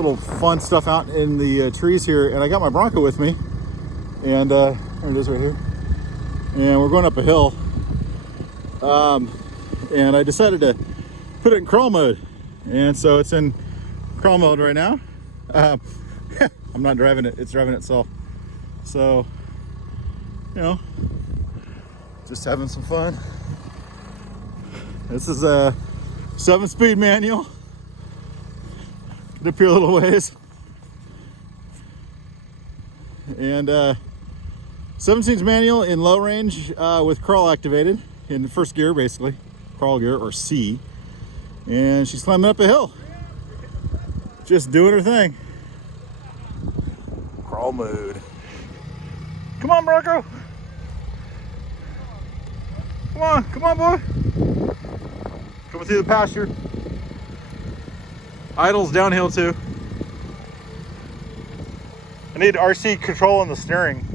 little fun stuff out in the trees here, and I got my Bronco with me, and there it is right here, and we're going up a hill, and I decided to put it in crawl mode, and so it's in crawl mode right now. I'm not driving it, it's driving itself, so you know, just having some fun. This is a 7-speed manual. Get up here a little ways. And 17's manual in low range with crawl activated in the first gear, basically. Crawl gear, or C. And she's climbing up a hill. Just doing her thing. Crawl mode. Come on, Bronco. Come on, boy. Coming through the pasture. Idle's downhill too. I need RC control on the steering.